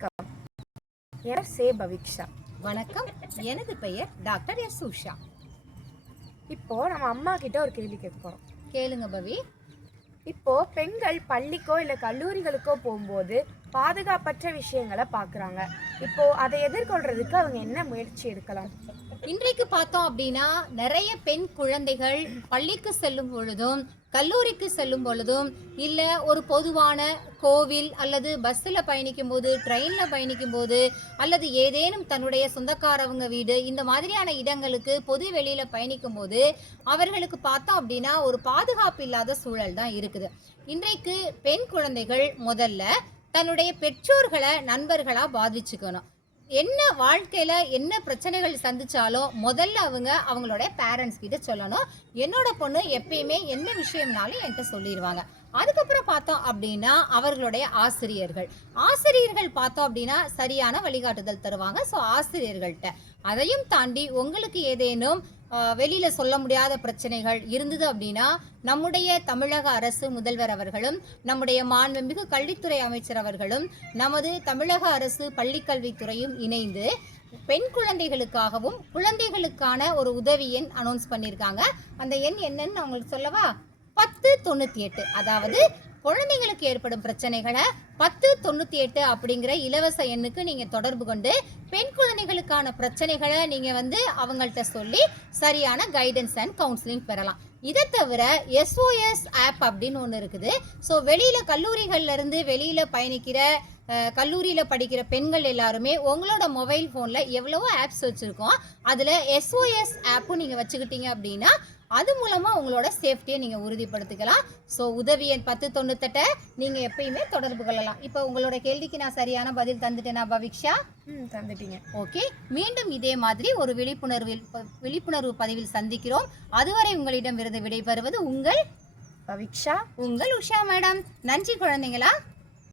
வணக்கம். என் சே பவிக்ஷா. வணக்கம். எனது பெயர் டாக்டர் எஸ் உஷா. இப்போ நம்ம அம்மா கிட்ட ஒரு கேள்வி கேட்க போறோம். கேளுங்க பவி. இப்போ பெண்கள் பள்ளிக்கோ இல்லை கல்லூரிகளுக்கோ போகும்போது பாதுகாப்பற்ற விஷயங்களை பார்க்குறாங்க. இப்போ அதை எதிர்கொள்றதுக்கு அவங்க என்ன முயற்சி எடுக்கலாம்? இன்றைக்கு பார்த்தோம் அப்படின்னா நிறைய பெண் குழந்தைகள் பள்ளிக்கு செல்லும் பொழுதும் கல்லூரிக்கு செல்லும் பொழுதும் இல்லை ஒரு பொதுவான கோவில் அல்லது பஸ்ஸில் பயணிக்கும் போது, ட்ரெயினில் பயணிக்கும் போது, அல்லது ஏதேனும் தன்னுடைய சொந்தக்காரவங்க வீடு இந்த மாதிரியான இடங்களுக்கு பொது வெளியில் பயணிக்கும் போது அவர்களுக்கு பார்த்தோம் அப்படின்னா ஒரு பாதுகாப்பு இல்லாத சூழல் தான் இருக்குது. இன்றைக்கு பெண் குழந்தைகள் முதல்ல தன்னுடைய பெற்றோர்களை நண்பர்களாக பாதிச்சுக்கணும். என்ன வாழ்க்கையில் என்ன பிரச்சனைகள் சந்திச்சாலும் முதல்ல அவங்களோட பேரண்ட்ஸ் கிட்ட சொல்லணும். என்னோட பொண்ணு எப்பயுமே என்ன விஷயம்னாலும் என்கிட்ட சொல்லிடுவாங்க. அதுக்கப்புறம் பார்த்தோம் அப்படின்னா அவர்களுடைய ஆசிரியர்கள் பார்த்தோம் அப்படின்னா சரியான வழிகாட்டுதல் தருவாங்க. ஸோ ஆசிரியர்கள்ட்ட அதையும் தாண்டி உங்களுக்கு ஏதேனும் வெளியில சொல்ல முடியாத பிரச்சனைகள் இருந்தது அப்படின்னா நம்முடைய தமிழக அரசு முதல்வர் அவர்களும் நம்முடைய மாண்புமிகு கல்வித்துறை அமைச்சர் அவர்களும் நமது தமிழக அரசு பள்ளிக்கல்வித்துறையும் இணைந்து பெண் குழந்தைகளுக்காகவும் குழந்தைகளுக்கான ஒரு உதவி எண் அனௌன்ஸ் பண்ணியிருக்காங்க. அந்த எண் என்னன்னு நான் உங்களுக்கு சொல்லவா? 1098. அதாவது குழந்தைங்களுக்கு ஏற்படும் பிரச்சனைகளை 1098 அப்படிங்கிற இலவச எண்ணுக்கு நீங்கள் தொடர்பு கொண்டு பெண் குழந்தைகளுக்கான பிரச்சனைகளை நீங்கள் அவங்கள்ட்ட சொல்லி சரியான கைடன்ஸ் அண்ட் கவுன்சிலிங் பெறலாம். இதை தவிர SOS ஆப் அப்படின்னு ஒன்று இருக்குது. ஸோ கல்லூரிகள்லேருந்து வெளியில் பயணிக்கிற கல்லூரியில் படிக்கிற பெண்கள் எல்லாருமே உங்களோட மொபைல் ஃபோனில் எவ்வளவோ ஆப்ஸ் வச்சுருக்கோம். அதில் SOS ஆப்பும் நீங்கள் வச்சுக்கிட்டீங்க அப்படின்னா அது மூலமாக உங்களோட சேஃப்டியை நீங்கள் உறுதிப்படுத்திக்கலாம். ஸோ உதவி எண் 1098 நீங்கள் எப்பயுமே தொடர்பு கொள்ளலாம். இப்போ உங்களோட கேள்விக்கு நான் சரியான பதில் தந்துட்டேனா பவிக்ஷா? தந்துட்டீங்க. ஓகே, மீண்டும் இதே மாதிரி ஒரு விழிப்புணர்வு பதிவில் சந்திக்கிறோம். அதுவரை உங்களிடம் இருந்து விடைபெறுவது உங்கள் பவிக்ஷா, உங்கள் உஷா மேடம். நன்றி குழந்தைங்களா.